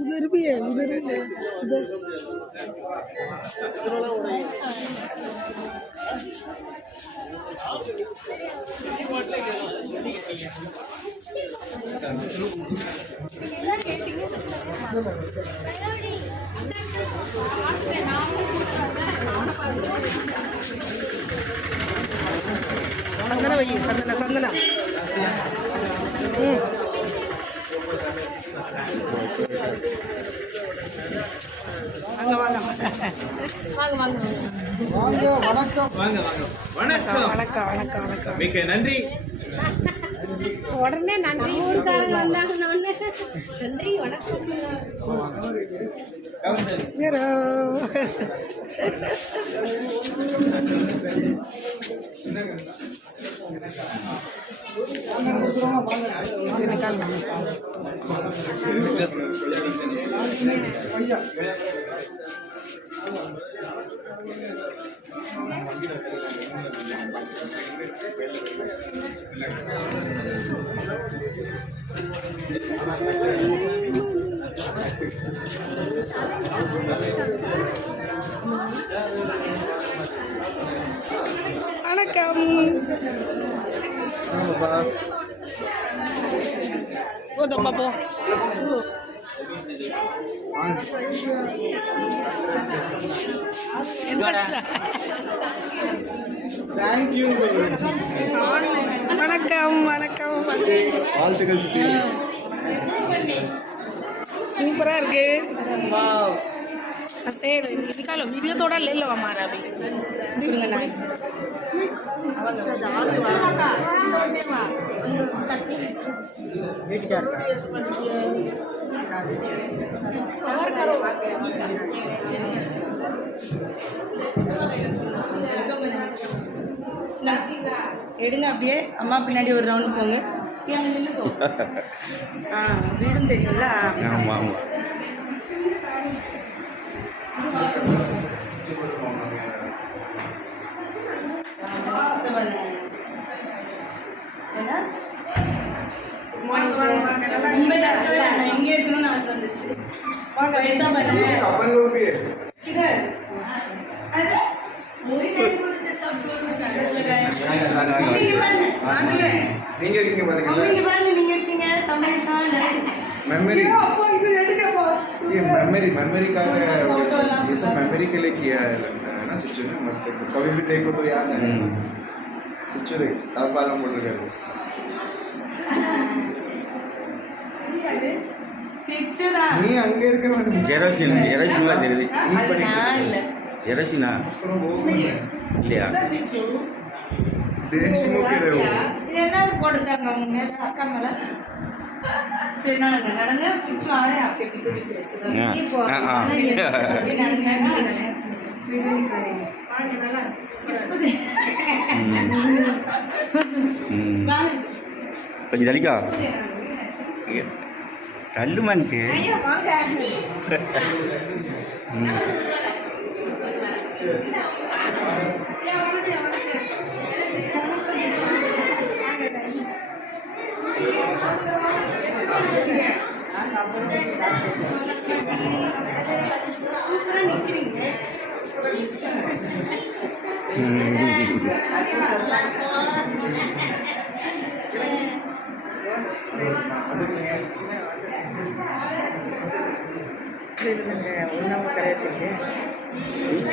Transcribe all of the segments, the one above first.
उधर भी है, उधर भी है, उधर संदना भैया, संदना संदना வாங்க வாங்க வாங்க வாங்க வணக்கம் வாங்க வாங்க வணக்கம் வணக்கம் வணக்கம் வணக்கம் மிக்க நன்றி. உடனே நன்றி ஊர்க்காரங்க வந்தாங்க. நன்றி வணக்கம். வணக்கம். போதும் பாப்போம். வணக்கம் வணக்கம். வாழ்த்துக்கள். சூப்பரா இருக்கு. निकालो वीडियो थोड़ा ले लो हमारा भी. எடுங்க அப்படியே அம்மா பின்னாடி ஒரு ரவுண்ட் போங்க. வீடும் தெரியும்ல. ஆமாம் ஆமாம். இங்கே இருக்கணும்னு ஆசை வந்துச்சு. मेमोरी मेमोरी मेमोरी का ये सब मेमोरी के लिए किया है लगता है ना चिच्चू ने. मस्त कभी भी देखो तो याद है चिच्चू रे तालपाल हम बोल रहे हैं चिच्चूरा நீ அங்க இருக்க வந்து ஜெரோசினா ஜெரோசினா தெரியுது நீ படிக்க ஜெரோசினா இல்லையா चिच्चू देश मुके रहो இது என்ன போட்டுட்டாங்க அவங்க மேல அக்கா மேல. சரி நடங்க நடங்க. चिच्चू आ रहे हैं आपके पीछे पीछे से. हां கொஞ்சம் தலிக்கா தள்ளுமான்ட்டு.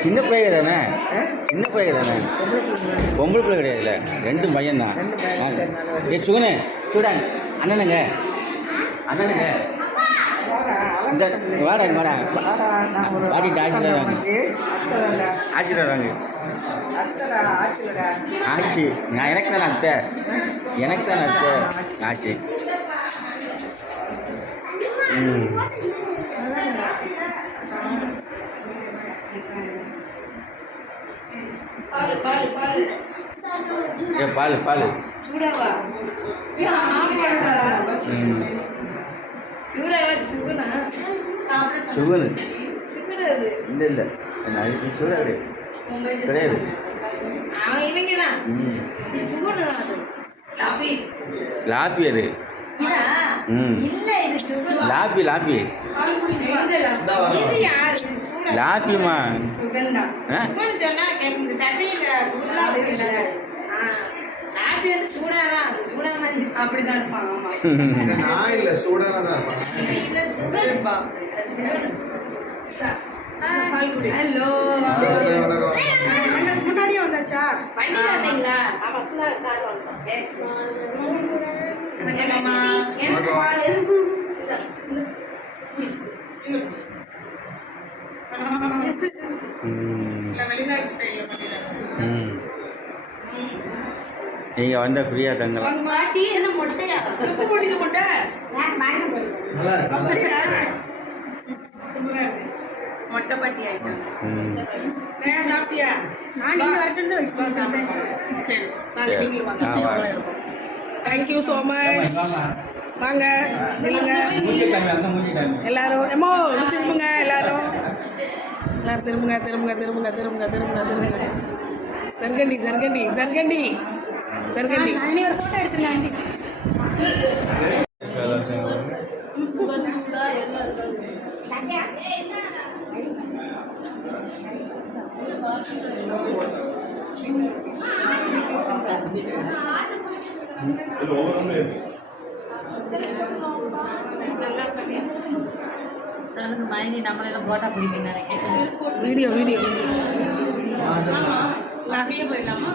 சின்ன பையன் தானே, சின்ன பையன் தானே, பொம்பளை பிள்ளை கிடையாதுல்ல, ரெண்டு பையன் தான். ஏ சுகனே சூடாங்க அண்ணனுங்க அண்ணனுங்க இந்த வாடாங்க வாடா பாட்டிட்டு ஆசீர்வாதாங்க ஆசீர்வாதாங்க ஆச்சு. நான் எனக்கு தானே அத்தை, எனக்கு தானே அத்தை ஆச்சு. பால் பால் சுகனு இல்லை இல்லை அது சூடாது கிடையாது. லாப்பி அது. ம் லாப்பி லாப்பி லாப்பிமா. அப்படிதான் இருப்பான். சூடானதான் இருப்பான். ஹலோ, முன்னாடியே வந்தாச்சா? வண்டியில வந்தீங்களா? நீங்க வந்த பிரியா தங்கலாம். மொட்டை பாட்டி ஆயிட்டாங்க. சாப்பிட்டியா? நான் நீங்க வரது சரி, தேங்க்யூ ஸோ மச். வாங்க எல்லாரும். எம்மோ திரும்புங்க, எல்லாரும் திரும்புங்க திரும்புங்க திரும்புங்க திரும்புங்க திரும்புங்க திரும்புங்க. சர்கண்டி சர்கண்டி சர்கண்டி சர்கண்டி. ஒரு ஃபோட்டோ எடுத்துருங்க ஆண்டி. நம்மளெல்லாம் போட்டா பிடிப்பீங்க. வீடியோ வீடியோ போயிடலாமா?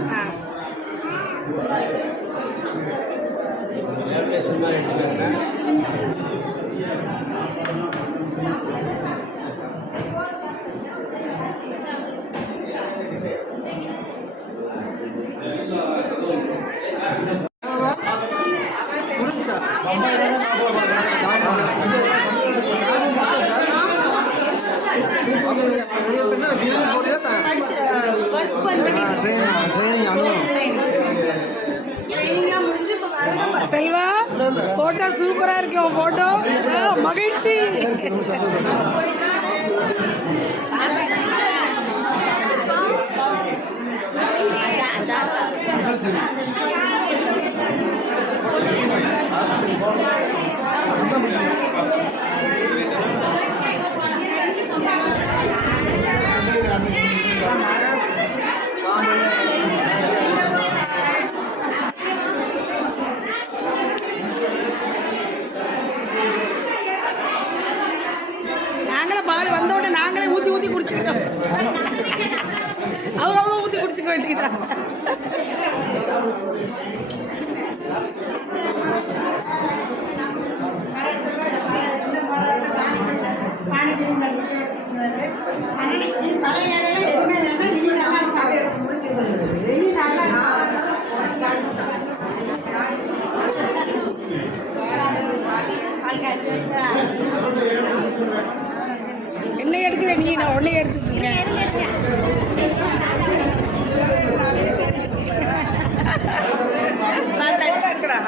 செல்வா, போட்டோ சூப்பரா இருக்கு. போட்டோ மகிழ்ச்சி. நாங்களே பால் வந்த உடனே நாங்களே ஊத்தி ஊத்தி குடிச்சுக்கிறோம். அவங்க ஊத்தி குடிச்சுக்க வேண்டியதான். என்ன எடுக்கிற நீ? நான் உடனே எடுத்துட்டு இருக்கேன்.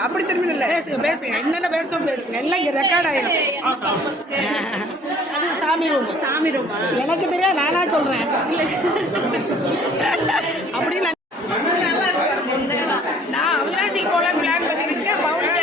அப்படி திரும்பி இல்லை. பேசுங்க பேசுங்க, என்னென்ன பேசணும் பேசுங்க. எல்லாம் இங்கே ரெக்கார்ட் ஆயிடும். அது சாமி ரூம். சாமி ரூம் எனக்கு தெரியாது, நானா சொல்றேன். அப்படி நான் அவினாசி போல பிளான் பண்ணிட்டு இருக்கேன். பவுன்டாங்க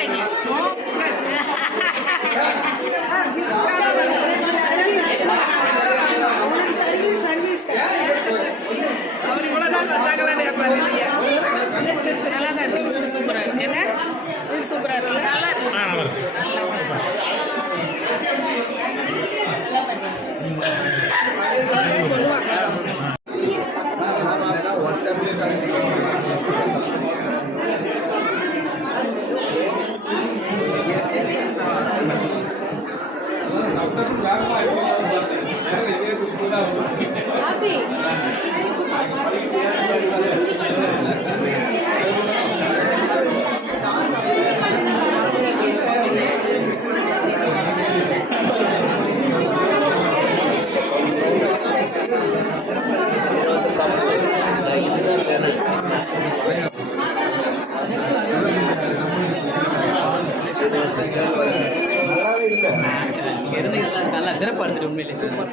நல்லா சிறப்பாக இருந்துட்டு உண்மையிலே சூப்பர்.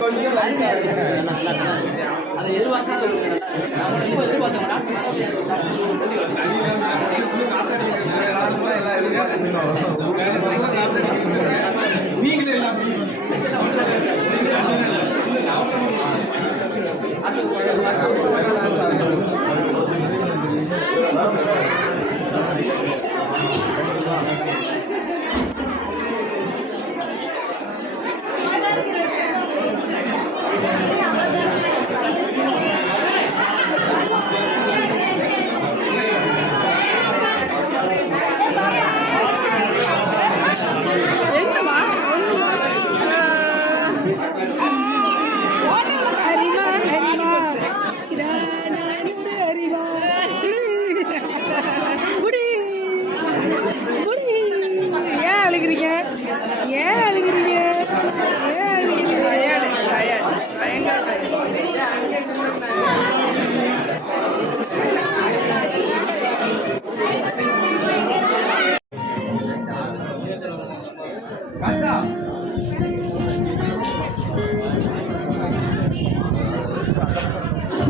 கொஞ்சம் அதை எதிர்பார்க்காத எதிர்பார்த்தோம்னா நீங்களே எல்லாம்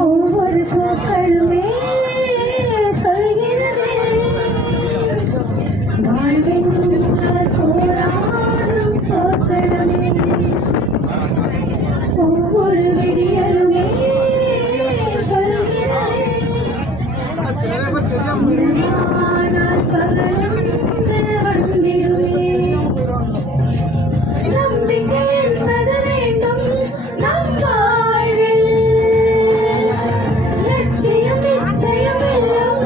ஒவ்வொரு பூக்களுமே சொல்கிறது வாழ்வின் போராடும் போக்களுமே ஒவ்வொரு விடியலுமே சொல்கிறது ஆனால் பகலும் வந்திடுமே நம்பிக்கை என்பது வேண்டும் நம் வாழ்வில் லட்சியம் நிச்சயம் எல்லாம்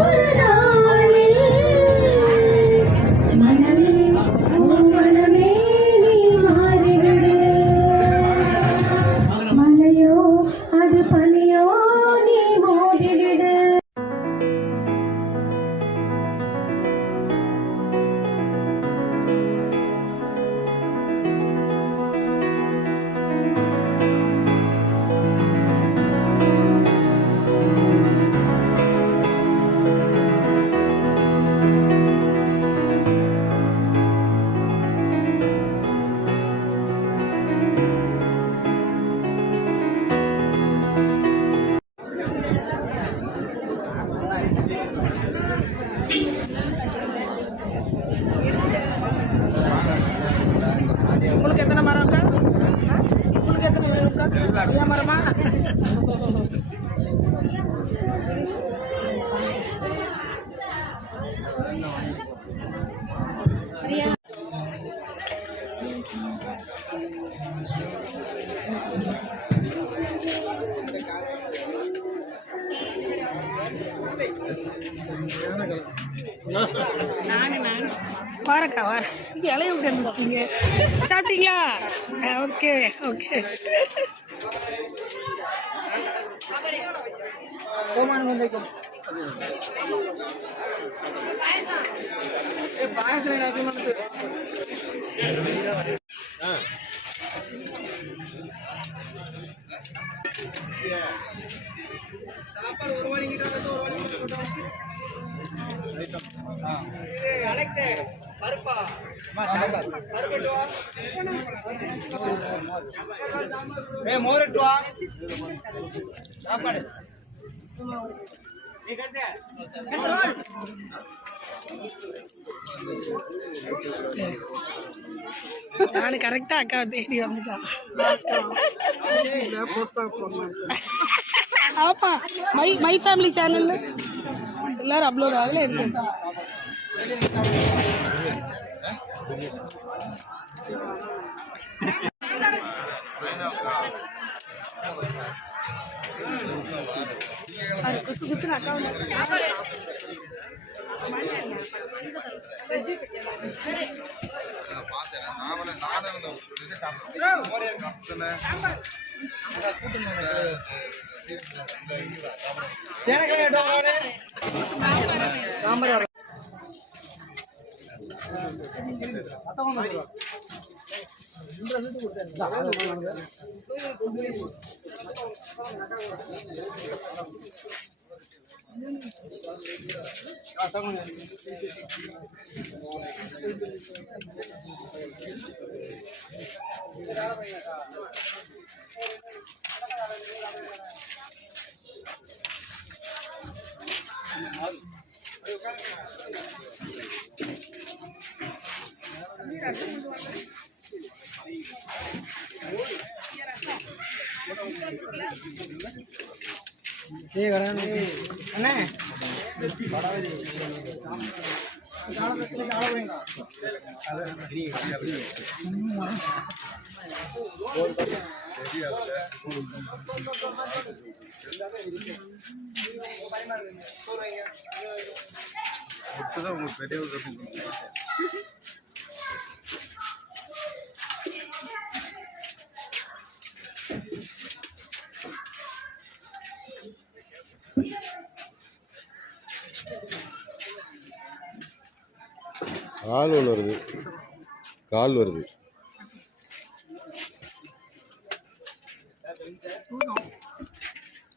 ஒரு நாளில் மனமே மனமே நீ மாறிவிடு மலையோ அது பனியோ நீ மோதிவிடு உங்களுக்கு எத்தனை மரம் இருக்கா? உங்களுக்கு எத்தனை மரம் இருக்கா? ஐயா மரமா? வாரக்கா வார இலைய விட்டு இருந்துருக்கீங்க. சாப்பிட்டீங்களா? Okay okay. சாப்பாடு ஒரு வாடி கிட்ட வந்து ஒரு வாடி அலெக்ஸ் பருப்பா பருப்பு வா ஏய் மோரட்டு வா சாப்பாடு நீ கட்ட நான் கரெக்டா அக்கா தேடி வந்துட்டான். ஆப்பா மை ஃபேமிலி சேனல்ல எல்லாரும் அப்லோட் ஆகல எடுத்து அது குசு குசுன்னு அக்கா சாம்பார் அண்ணா உங்களுக்கு பெரிய கால் வருது